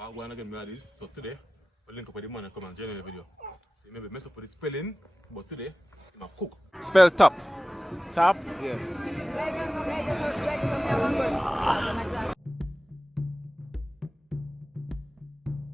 I'm going to get me at this. So today, we'll link up with the man and come and join the video. So maybe mess up with the spelling, but today, I'm a cook. Spell top. Top? Yeah.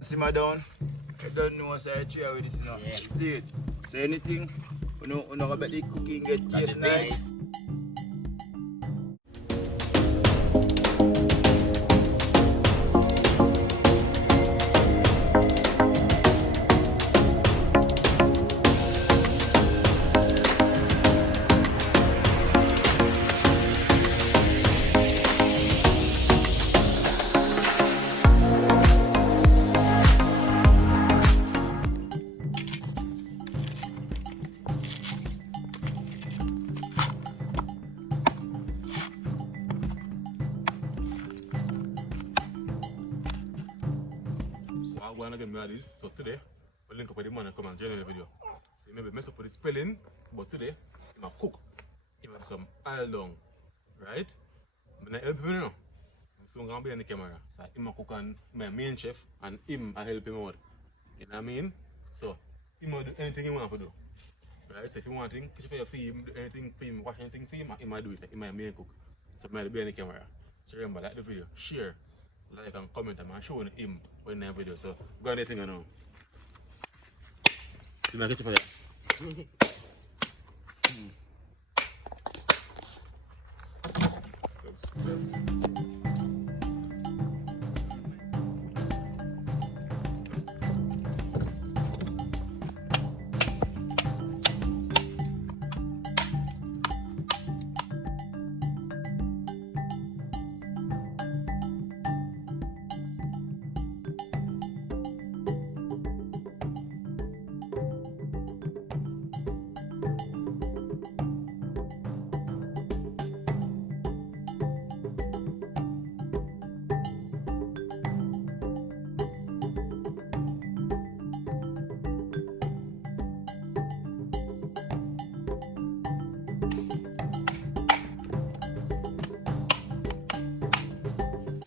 Simmer down. You don't know what's I try with this, you know. Yeah. See it. So anything, you know about the cooking get taste nice. I'm going to get me at this. So today, we'll link up with the man and come and join the video. So maybe mess up with the spelling, but today, I'm a cook. I'm have some oil down, right? I'm not helping me now. I'm soon going to be on the camera. So I'm a cook and my main chef, and him I help him out. You know what I mean? So, he might do anything he want to do. Right? So if you want anything, kitchen for your film, do anything for him, wash anything for him, he might do it. Like, he might main cook. So I might be on the camera. So remember, like the video, share, like and comment, and I'm showing him when the video. So go on the thing now. See my kitchen for that.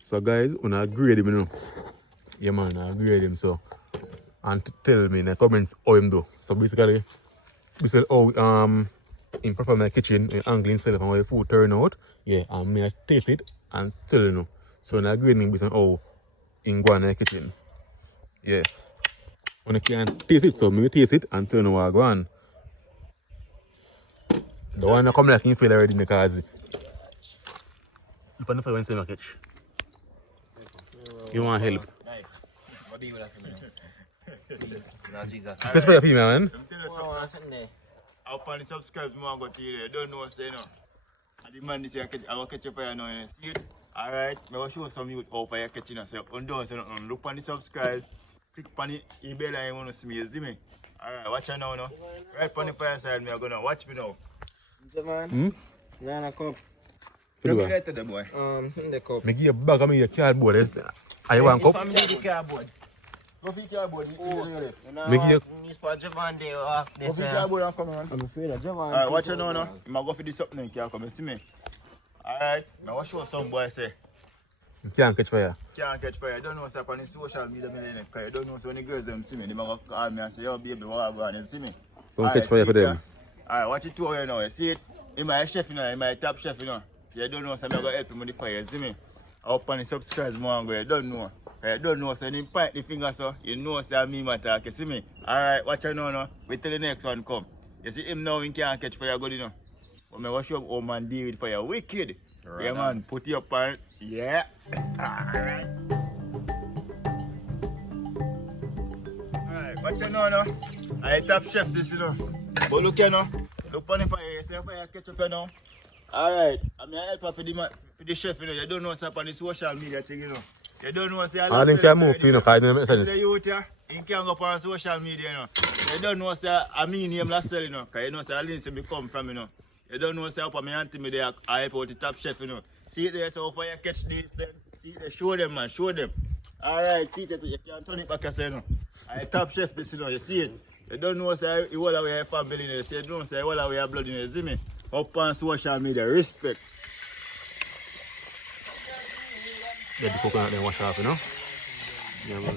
So guys, when I grade him, you know. Yeah man, I grade him so. And tell me in the comments how him do. So basically, this is how in prepare my kitchen, angle instead of how the food turn out. Yeah, and me I taste it and tell you know. So when I grade him, this is how in Gwaan in the kitchen. Yeah. When I can't taste it, so me taste it and tell you what Gwaan. The one that come like you feel already because you can't find one catch. You want help? What do you want to Jesus. That's for your female, man. I'm telling you something. I'll probably subscribe to more go to you there. Don't know what I say no. And the man this year I will catch up for you now. See it? Alright. I will show some youth how for you catching us. So don't say nothing. Look on the subscribe. Click on the bell and you want to see me. You see me? Alright, watch you now. No? Right on the fire side, me are gonna watch me now. Man. Yeah, cup. Tell me later, the boy. In the cup. Me give you a bag of me a cardboard. Are you want cup? Family the cardboard. Go for your cardboard. Me give you. This for Jevaughn day off. Go for your cardboard and come on. I'm afraid of Jevaughn. Alright, watch you now. No? I'm going to go for this something. You come and see me. Alright. I will show some boy say. You can't catch fire. Can't catch fire. I don't know what's up on the social media. Because I don't know so when the girls them see me. They might call me and say, yo baby, what are you see me? Don't catch fire for them. Alright, watch it two here now. You see it? He's my chef, you know. He's my top chef, you know. You don't know, so I'm going to help him with the fire. You see me? I up on the subscribe more and go. You don't know. You don't know, so you point the finger, so you know, so me my talk. You see me? Alright, watch it now. Wait till the next one come. You see him now, he can't catch fire good, you know. But I will show you how man deal with fire. Wicked. Right yeah, man. Put your pan. Yeah. Alright. Alright, watch it now. I top chef this, you know. But look here now. Look on the fire. You see the fire catch up here now. Alright, I'm a helper for the chef, you know. You don't know what's up on the social media thing, you know. You don't know what's up. I think I'm moving, you know, because I don't know. The youth here, you can't go on social media, you know. You don't know what's up. I mean, name last year, you know. Because you know, I didn't see me come from, you know. You don't know what's up on my auntie, me there. I help out the top chef, you know. See it there, so if you catch this, then see it there. Show them, man. Show them. Alright, see it. You can't turn it back, you know. I top chef this, you know. You see it. You don't know say you all away family, you know. You don't say all away blood, you know. You see me? Up on social media, respect. Get the coconut then wash off, you know. Yeah, man.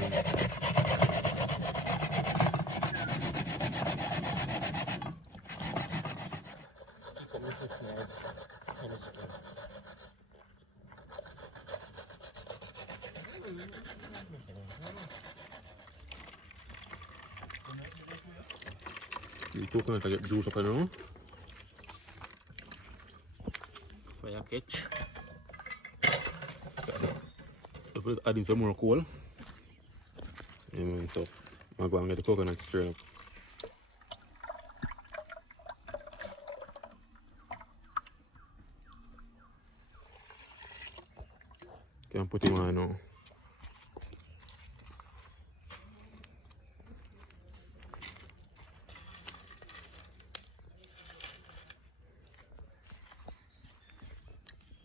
The coconut I get juice up and down. Fire catch. I put adding some more coal. Yeah, man, so I'm going to get the coconut straight up. Can put him on now.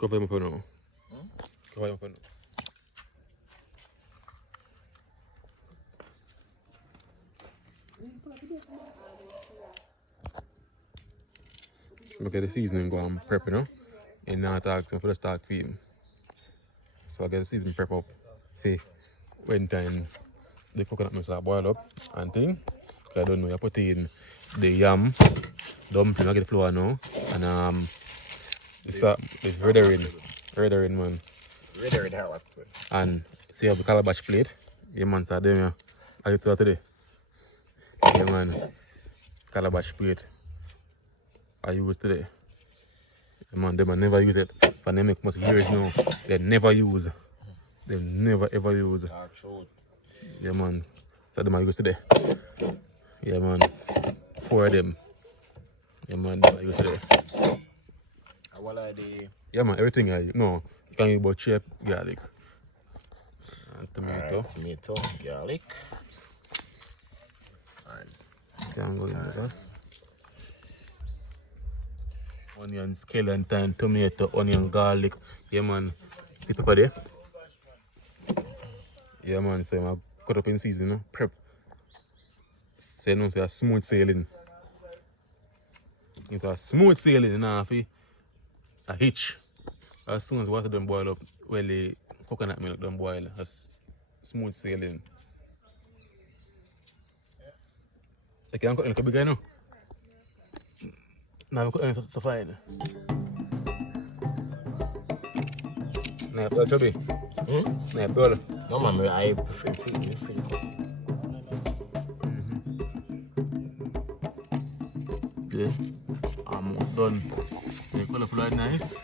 Cover him up now. Cover him up now. So I get the seasoning go and prep, you know. And now I ask him for the start feeding. So I get the seasoning prep up. See, when time the coconut must start boil up and thing. Cause I don't know, you put in the yam, dumpling, I get the flour now. And it's redder in man. Redder in hell, that's good. And see you have the calabash plate. Yeah man, so them yeah. Are you today? Yeah man. Calabash plate. I use today. Yeah, man, them never use it. But they make much years now. They never use. They never ever use. Yeah man. So them I use today. Yeah man. 4 of them. Yeah man, them I use today. What are they? Yeah man, everything I no. You can use about chip, garlic. And tomato. Right, tomato, garlic. And Can go in there. Onion, scallion, thyme, tomato, onion, garlic. Yeah man. The pepper there. Yeah man, so I cut up in season, you know? Prep. So you know, say a smooth sailing. It's a smooth sailing, you know, a hitch. As soon as water done boil up, well the coconut milk done boil, as smooth sailing. Okay, I'm cutting a little bigger now. Now I'm cutting so fine. Now I'm chubby. Now I'm all. no man, I prefer free. Yeah, I'm done. So colorful and nice.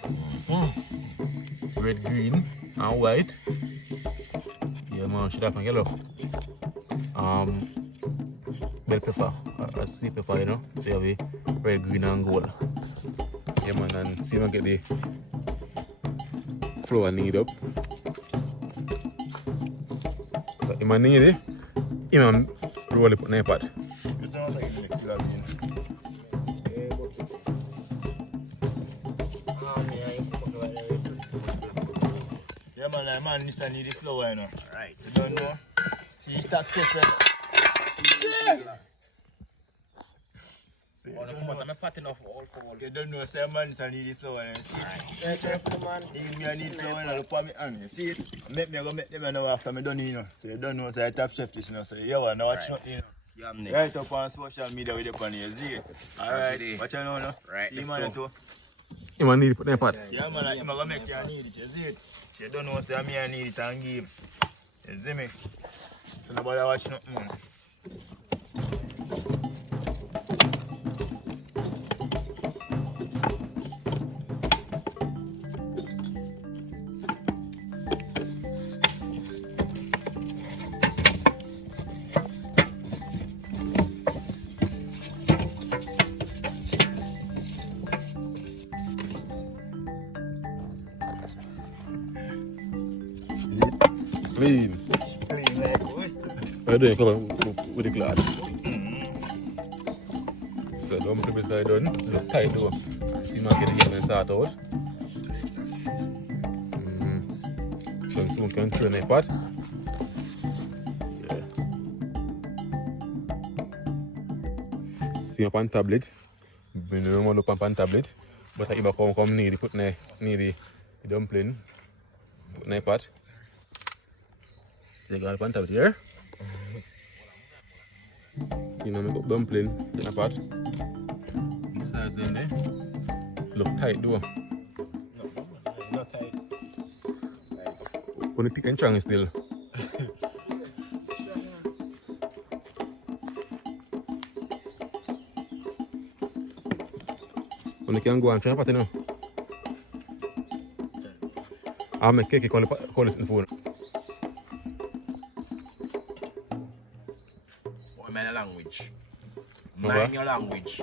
Red, green, and white. Yeah man, should have some yellow. Bell pepper, a sweet pepper, you know. So you have red, green, and gold. Yeah man, and see if I get the flour knead up. So if I knead it, you know, roll it on the pot. Yeah man, man, this I need the flour, you know. Right. You don't know? See, you start chef, Oh, no, come on, I'm patting off all four. you don't know, say man, this I need the flour, you see? Yeah, careful, man. I need flour, you know, look at me hand, you see it? Make them know after me done, you know. So you don't know, say I top chef this, you know. So you want to watch nothing, you know. Yam next. Right up on social media with the pan here, see it? Alright, watch out now, no? Right, See let's man, go. you too. You might need to put in the pot. Yeah man, I'm gonna make you need it, you see it? You don't know, say I need it and give. You see me? So nobody watch nothing, man. Clean. Clean like this. What are you doing? Cover with the cloth. So the one clip is done. Look tight though. See my getting it and start out. So soon can throw in the pot. Yeah. See up on tablet. We don't want to look up on tablet. But I come near the put near the dumpling. Put in the pot. You got one top here. You know, make up dumpling in a pot. This size in there. Look tight though. No, not tight. Only pick and strong still. Only can go and try pot you know. I'll make cake call it in the phone. What mind language? Okay. Mind your language.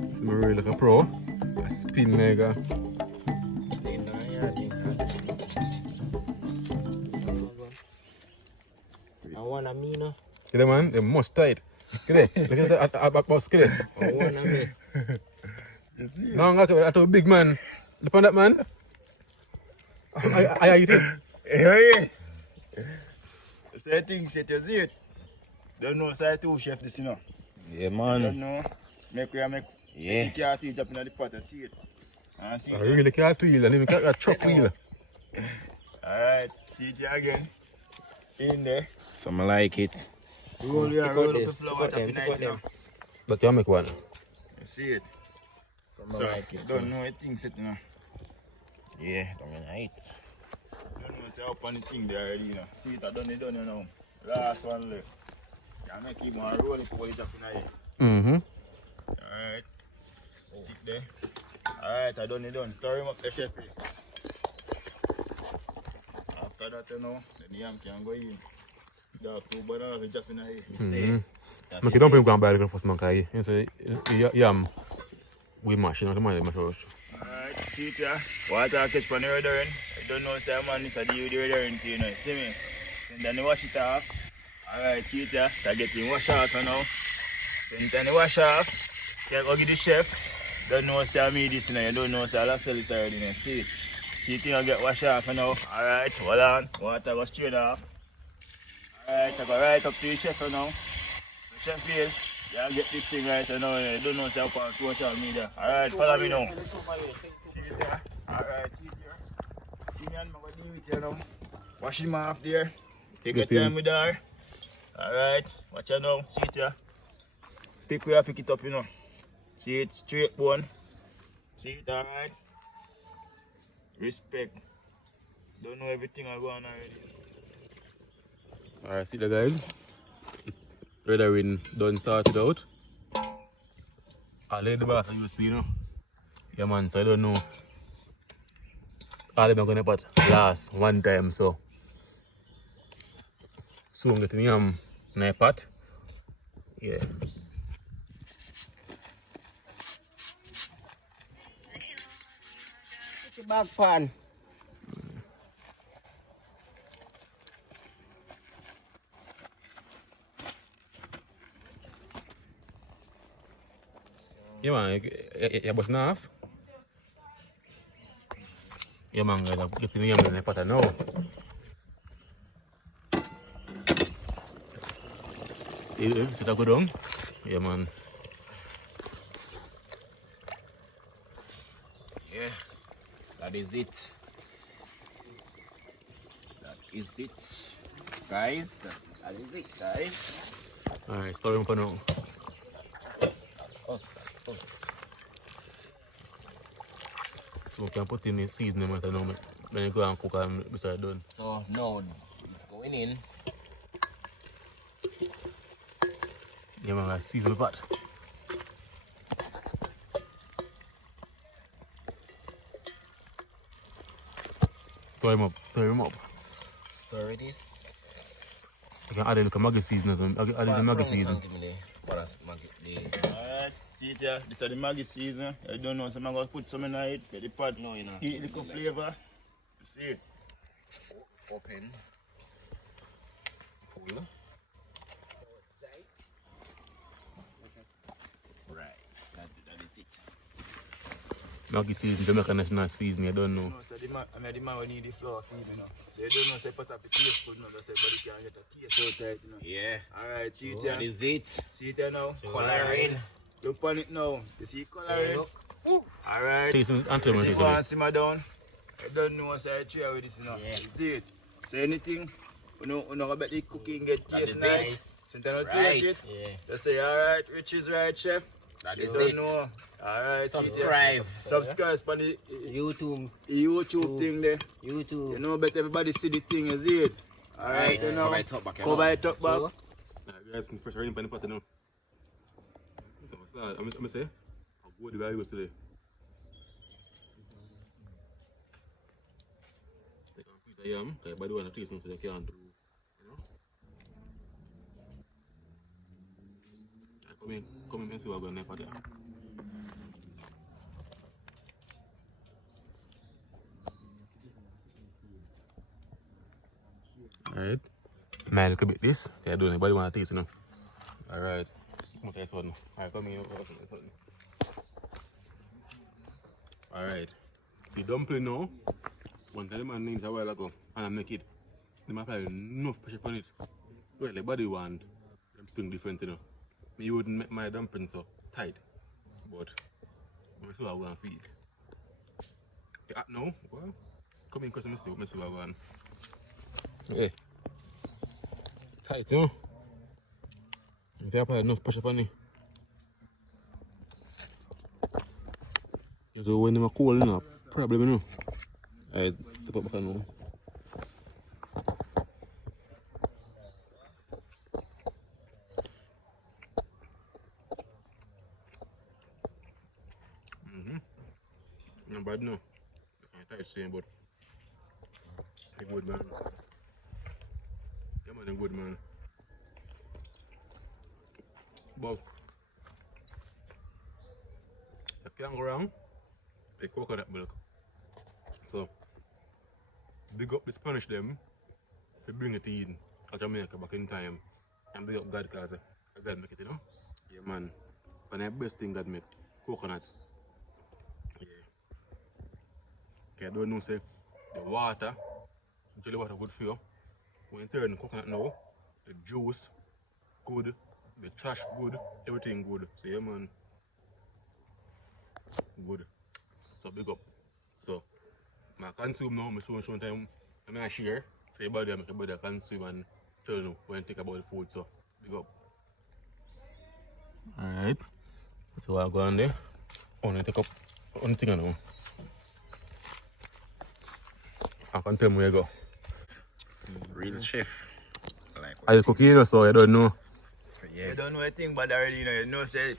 This is really like a pro. A spin mega. I want a me no. Get it man, they must tight. Get it. Look at that boss, get it. I want a me. No, I'm not a big man. Look on that man. I eat it. Hey, say things that you see it. Don't know say two chef this you know. Yeah, Don't man. know. Make Yeah. the cat teach up in the pot and see it. And see I it. really can't wheel and even can't truck wheel. Alright, see it again. In there. Some like it. Roll your Pick roll out up this, the flour pick out top them, in pick it out now. them. But you make one. You see it. Some So, like it. don't know it things it now. Yeah, don't mean it. Don't know say up on the thing there already you know. See it I done it now. Last one left. Can make him and roll it, pull it up in here. Mm-hmm. Alright. Sit there. Alright, I done it done. Stir him up the chef. After that you know, the yam can go in. The two bananas we drop in here. Mm-hmm. Make you don't bring one by the first man because you say yam we mash, you know, come on, mash out. Alright, see it here. Water catch on the red herring. I don't know say man is a deal with the red herring you know. See me? And then you wash it off. Alright, see it here. So get him wash off now. Then you wash off. You go give the chef. Don't know say I made this you know. You don't know say I'll sell it already you know. See it? See it here get wash off now. Alright, hold on. Water go straight off. Alright, I go right up to the chef now. The chef here. Yeah, get this thing right now. You don't know say up on social media. Alright, follow me now. See it there. Alright, see it here. See me and I'm going to deal with you now. Wash him off there. Take your time with her. Alright, watch her now. See it here. Pick where I pick it up, you know. See it straight bone. See it, alright. Respect. Don't know everything I go on already. Alright, see the guys. Red herring done sorted out. I laid the bath I used to, you know. Yeah man, so I don't know. All of them are gonna put last one time, so soon getting yam in a pot. Yeah. Put your back pan. Yeah man, you busting off? Yeah man, guys, I'm getting yam in a pot now. Sit a go down. Yeah man. Yeah, that is it. That is it. Guys, that is it, guys. Alright, store him for now. That's us. So we can put in the seasoning right now. Then you go and cook and beside done. So now it's going in. Yeah man, I season the pot. Stir him up. Stir this. You can add a little Maggi seasoning. Add the Maggi seasoning. Alright, see it here. This is the Maggi season. I don't know, so I'm going to put some in it. Get the pot. No, you know. Eat little flavor. See it. Open. Pull. Right. That is it. Maggi seasoning, Jamaican national seasoning, I don't know. No, so the man will need the flour feed, you know. So you don't know, say pot up the taste, you know, so everybody can get a taste out of it, you know. Yeah. Alright, see it That here. is it. See it here now. Coloring. look on it now. You see coloring? Alright. Taste it and tell me. If you want to simmer down, I don't know what's I try with this, you know. Yeah. You see it? So anything, you know about the cooking get That taste is nice. nice. So you don't Right. taste it. Yeah. Just say, alright, Rich is right, chef. That You is don't it. know. Alright. Subscribe. Subscribe for the YouTube. thing there. YouTube. You know, but everybody see the thing, you see it? Alright, Right. you know. Cover it up back. Cover it up back. So, Guys, I'm fresh already in the pot now. So I'm gonna say, I'll go the values today. Take a piece of yam, because everybody want to taste them so they can't do, you know. Come in and see what I'm going to make for there. Alright. Man, look a bit this. Okay, I don't anybody want to taste it now. Alright. I'm going to try something. Alright, come here. Alright. See, dumpling now. One time I named it a while ago and I make it. They might apply enough pressure on it. Well, the body want something different, you know. Me wouldn't make my dumpling so tight. But I'm still going to feed. Yeah, no? Well, come in because I'm still going. Yeah. Tight, you know. If you apply enough pressure on it. So when I'm cold, you know, problem, you know. Alright, step up back now. Not bad, no. I tight same, but they're good, man. Yeah, man, they're good, man. But you can't go wrong with coconut milk. So, big up the Spanish them to bring it in Jamaica back in time. And big up God because God make it, you know? Yeah, man. But the best thing God make, coconut. Yeah. Okay, I don't know, say, the water, jelly water good for you. When you turn the coconut now, the juice good, the trash good, everything good. So yeah, man, good. So big up. So, I consume now, I show time, I'm going to share for everybody, make everybody consume and tell you when you think about the food. So, big up. Alright. So I'll go on there. I want to take up one thing now. I can tell me where you go. Real chef. Like I just cook here, so I don't know. You don't know anything bad already, you know. You know, say,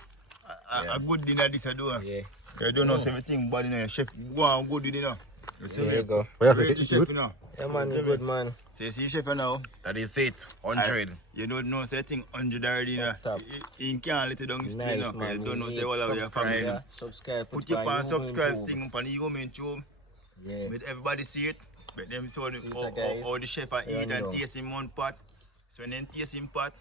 a good dinner this I do. yeah. You don't know everything bad, you know. Chef, go on good with it, you know. You see There me? you go. Where Great you chef, you know. Yeah, man, good man. So you see chef now. that is it. 100. You don't know say thing 100 already, you know. Top. You can't let it down still, you know. Nice, man. You don't know Easy. say all of your family. Yeah, subscribe. Put your on subscribe thing. thing on the comment too. Yeah. Let everybody see it. But them see it, guys. how the chef I eat and taste in one pot. So when they taste in pot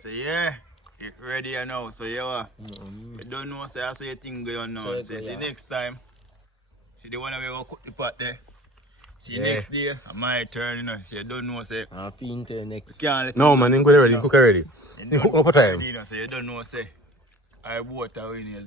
say, yeah, it's ready now. So yeah, you don't know, say I say a thing going on now. So So go, see yeah. next time. See the one where we go cook the pot there. See Yeah. next day, my turn, you know. So you don't know, say, I'll feed you next. can't let No, it man, go you to cook already. you You know. cook already. You You don't cook over time. already, you know. So you don't know, say, I bought a winner.